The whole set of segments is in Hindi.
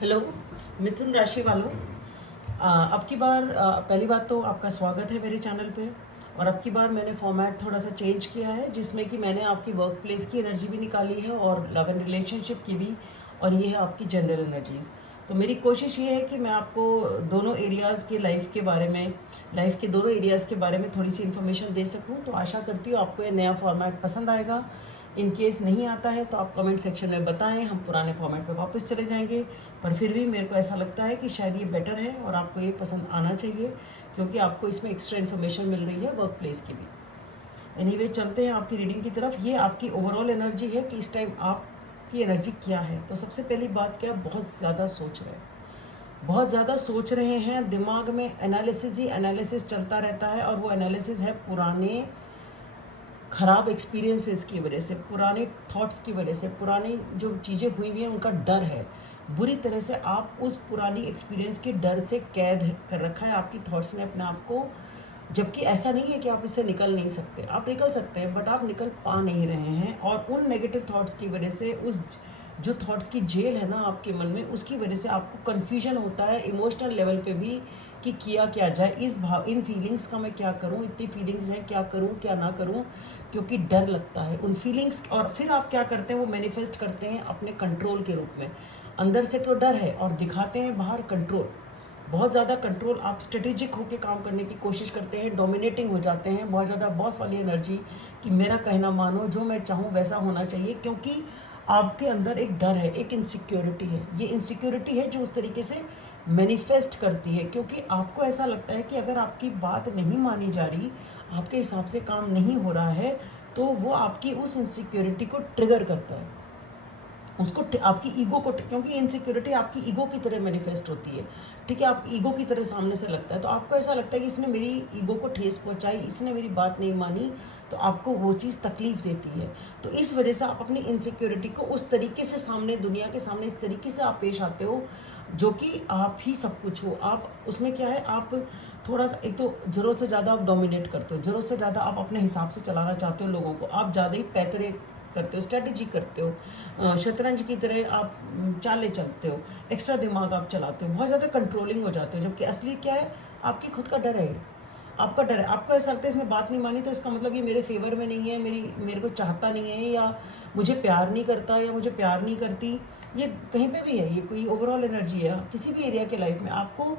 हेलो मिथुन राशि वालों, अब की बार पहली बात तो आपका स्वागत है मेरे चैनल पे। और अब की बार मैंने फॉर्मेट थोड़ा सा चेंज किया है, जिसमें कि मैंने आपकी वर्क प्लेस की एनर्जी भी निकाली है और लव एंड रिलेशनशिप की भी, और ये है आपकी जनरल एनर्जीज़। तो मेरी कोशिश ये है कि मैं आपको दोनों एरियाज़ के लाइफ के दोनों एरियाज़ के बारे में थोड़ी सी इन्फॉर्मेशन दे सकूं। तो आशा करती हूँ आपको ये नया फॉर्मेट पसंद आएगा। इन केस नहीं आता है तो आप कमेंट सेक्शन में बताएं, हम पुराने फॉर्मेट पे वापस चले जाएंगे। पर फिर भी मेरे को ऐसा लगता है कि शायद ये बेटर है और आपको ये पसंद आना चाहिए, क्योंकि आपको इसमें एक्स्ट्रा इन्फॉर्मेशन मिल रही है वर्क प्लेस की भी। एनीवे, चलते हैं आपकी रीडिंग की तरफ। ये आपकी ओवरऑल एनर्जी है कि इस टाइम आपकी एनर्जी क्या है। तो सबसे पहली बात, क्या बहुत ज़्यादा सोच रहे हैं, बहुत ज़्यादा सोच रहे हैं। दिमाग में एनालिसिस ही एनालिसिस चलता रहता है, और वो एनालिसिस है पुराने ख़राब एक्सपीरियंसेस की वजह से, पुराने थॉट्स की वजह से, पुरानी जो चीज़ें हुई हुई हैं उनका डर है। बुरी तरह से आप उस पुरानी एक्सपीरियंस के डर से कैद कर रखा है आपकी थॉट्स ने अपने आप को। जबकि ऐसा नहीं है कि आप इससे निकल नहीं सकते, आप निकल सकते हैं, बट आप निकल पा नहीं रहे हैं। और उन नेगेटिव थॉट्स की वजह से, उस जो थॉट्स की जेल है ना आपके मन में, उसकी वजह से आपको कन्फ्यूजन होता है इमोशनल लेवल पे भी कि किया क्या जाए, इन फीलिंग्स का मैं क्या करूं, इतनी फीलिंग्स हैं, क्या करूं क्या ना करूं, क्योंकि डर लगता है उन फीलिंग्स। और फिर आप क्या करते हैं, वो मैनिफेस्ट करते हैं अपने कंट्रोल के रूप में। अंदर से तो डर है और दिखाते हैं बाहर कंट्रोल, बहुत ज़्यादा कंट्रोल। आप स्ट्रेटेजिक होकर काम करने की कोशिश करते हैं, डोमिनेटिंग हो जाते हैं, बहुत ज़्यादा बॉस वाली एनर्जी कि मेरा कहना मानो, जो मैं चाहूँ वैसा होना चाहिए। क्योंकि आपके अंदर एक डर है, एक इनसिक्योरिटी है। ये इनसिक्योरिटी है जो उस तरीके से मैनिफेस्ट करती है, क्योंकि आपको ऐसा लगता है कि अगर आपकी बात नहीं मानी जा रही, आपके हिसाब से काम नहीं हो रहा है, तो वो आपकी उस इनसिक्योरिटी को ट्रिगर करता है, उसको आपकी ईगो को, क्योंकि इनसिक्योरिटी आपकी ईगो की तरह मैनिफेस्ट होती है। ठीक है, आप ईगो की तरह सामने से लगता है, तो आपको ऐसा लगता है कि इसने मेरी ईगो को ठेस पहुंचाई, इसने मेरी बात नहीं मानी, तो आपको वो चीज़ तकलीफ देती है। तो इस वजह से आप अपनी इनसिक्योरिटी को उस तरीके से सामने, दुनिया के सामने इस तरीके से आप पेश आते हो जो कि आप ही सब कुछ हो। आप उसमें क्या है, आप थोड़ा सा, एक तो ज़रूरत से ज़्यादा आप डोमिनेट करते हो, ज़रूरत से ज़्यादा आप अपने हिसाब से चलाना चाहते हो लोगों को, आप ज़्यादा ही पैतरे करते हो, स्ट्रेटेजी करते हो, शतरंज की तरह आप चालें चलते हो, एक्स्ट्रा दिमाग आप चलाते हो, बहुत ज़्यादा कंट्रोलिंग हो जाते हो। जबकि असली क्या है, आपकी खुद का डर है, आपका डर है। आपको ऐसा लगता है इसने बात नहीं मानी तो इसका मतलब ये मेरे फेवर में नहीं है, मेरे को चाहता नहीं है, या मुझे प्यार नहीं करता, या मुझे प्यार नहीं करती। ये कहीं पे भी है, ये कोई ओवरऑल एनर्जी है किसी भी एरिया के लाइफ में। आपको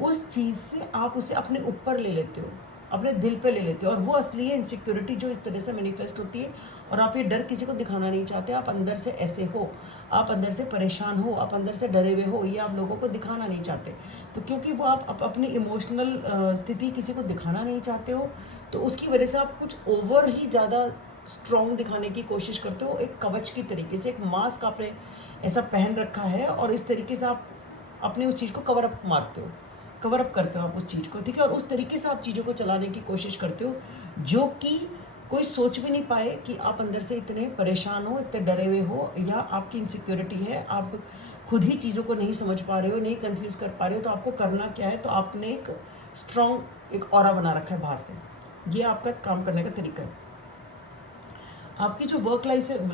उस चीज़ से, आप उसे अपने ऊपर ले लेते हो, अपने दिल पे ले लेते हो, और वो असली है इनसिक्योरिटी जो इस तरह से मैनिफेस्ट होती है। और आप ये डर किसी को दिखाना नहीं चाहते, आप अंदर से ऐसे हो, आप अंदर से परेशान हो, आप अंदर से डरे हुए हो, ये आप लोगों को दिखाना नहीं चाहते। तो क्योंकि वो आप अपनी इमोशनल स्थिति किसी को दिखाना नहीं चाहते हो, तो उसकी वजह से आप कुछ ओवर ही ज़्यादा स्ट्रॉन्ग दिखाने की कोशिश करते हो, एक कवच की तरीके से, एक मास्क आपने ऐसा पहन रखा है, और इस तरीके से आप अपनी उस चीज़ को कवर अप मारते हो, कवर अप करते हो आप उस चीज़ को, ठीक है। और उस तरीके से आप चीज़ों को चलाने की कोशिश करते हो जो कि कोई सोच भी नहीं पाए कि आप अंदर से इतने परेशान हो, इतने डरे हुए हो, या आपकी इनसिक्योरिटी है, आप खुद ही चीज़ों को नहीं समझ पा रहे हो, नहीं कंफ्यूज कर पा रहे हो। तो आपको करना क्या है, तो आपने एक स्ट्रॉन्ग एक ऑरा बना रखा है बाहर से। ये आपका काम करने का तरीका है। आपकी जो वर्क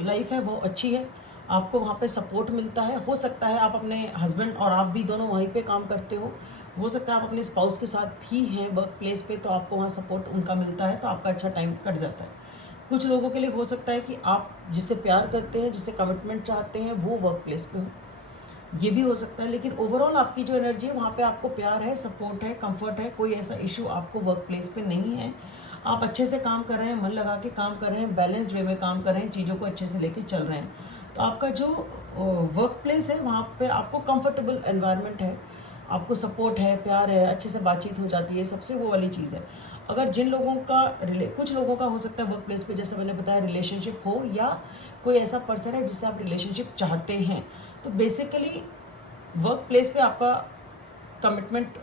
लाइफ है वो अच्छी है, आपको वहाँ पे सपोर्ट मिलता है। हो सकता है आप अपने हस्बैंड और आप भी दोनों वहीं पे काम करते हो सकता है आप अपने स्पाउस के साथ ही हैं वर्क प्लेस पे, तो आपको वहाँ सपोर्ट उनका मिलता है, तो आपका अच्छा टाइम कट जाता है। कुछ लोगों के लिए हो सकता है कि आप जिससे प्यार करते हैं, जिससे कमिटमेंट चाहते हैं, वो वर्क प्लेस पे हो, ये भी हो सकता है। लेकिन ओवरऑल आपकी जो एनर्जी है, वहाँ पे आपको प्यार है, सपोर्ट है, कंफर्ट है, कोई ऐसा इशू आपको वर्क प्लेस पे नहीं है। आप अच्छे से काम कर रहे हैं, मन लगा के काम कर रहे हैं, बैलेंस्ड वे में काम कर रहे हैं, चीज़ों को अच्छे से लेके चल रहे हैं। तो आपका जो वर्क प्लेस है, वहाँ पे आपको कंफर्टेबल एनवायरनमेंट है, आपको सपोर्ट है, प्यार है, अच्छे से बातचीत हो जाती है, सबसे वो वाली चीज़ है। अगर जिन लोगों का कुछ लोगों का हो सकता है वर्क प्लेस पे, जैसे मैंने बताया, रिलेशनशिप हो, या कोई ऐसा पर्सन है जिससे आप रिलेशनशिप चाहते हैं, तो बेसिकली वर्क प्लेस पे आपका कमिटमेंट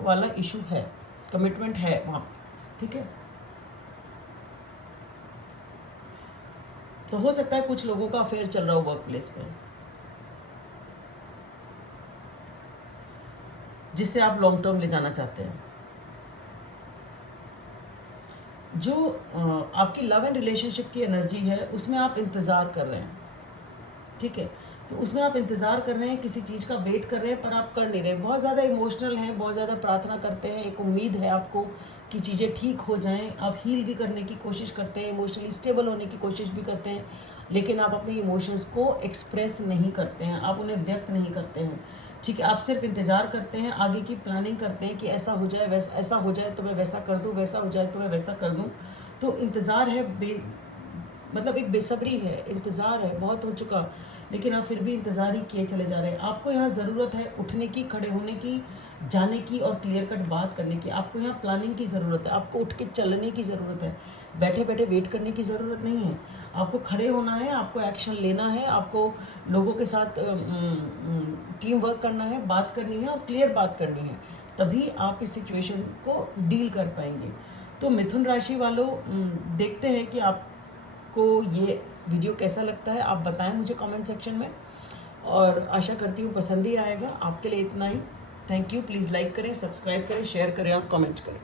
वाला इशू है, कमिटमेंट है वहाँ पे, ठीक है। तो हो सकता है कुछ लोगों का अफेयर चल रहा हो वर्क प्लेस पे, जिससे आप लॉन्ग टर्म ले जाना चाहते हैं। जो आपकी लव एंड रिलेशनशिप की एनर्जी है, उसमें आप इंतज़ार कर रहे हैं, ठीक है। तो उसमें आप इंतज़ार कर रहे हैं, किसी चीज़ का वेट कर रहे हैं, पर आप कर नहीं रहे, बहुत ज़्यादा इमोशनल हैं, बहुत ज़्यादा प्रार्थना करते हैं, एक उम्मीद है आपको कि चीज़ें ठीक हो जाएं, आप हील भी करने की कोशिश करते हैं, इमोशनली स्टेबल होने की कोशिश भी करते हैं, लेकिन आप अपने इमोशंस को एक्सप्रेस नहीं करते हैं, आप उन्हें व्यक्त नहीं करते हैं। ठीक है, आप सिर्फ इंतज़ार करते हैं, आगे की प्लानिंग करते हैं कि ऐसा हो जाए, वैसा ऐसा हो जाए तो मैं वैसा कर दूँ, वैसा हो जाए तो मैं वैसा कर दूँ। तो इंतज़ार है, मतलब एक बेसब्री है, इंतज़ार है, बहुत हो चुका, लेकिन आप फिर भी इंतज़ार ही किए चले जा रहे हैं। आपको यहाँ ज़रूरत है उठने की, खड़े होने की, जाने की और क्लियर कट बात करने की। आपको यहाँ प्लानिंग की ज़रूरत है, आपको उठ के चलने की ज़रूरत है, बैठे-बैठे वेट करने की ज़रूरत नहीं है। आपको खड़े होना है, आपको एक्शन लेना है, आपको लोगों के साथ टीम वर्क करना है, बात करनी है और क्लियर बात करनी है, तभी आप इस सिचुएशन को डील कर पाएँगे। तो मिथुन राशि वालों, देखते हैं कि आपको ये वीडियो कैसा लगता है, आप बताएं मुझे कमेंट सेक्शन में, और आशा करती हूँ पसंद ही आएगा। आपके लिए इतना ही। Thank you. प्लीज़ लाइक करें, सब्सक्राइब करें, शेयर करें और कमेंट करें।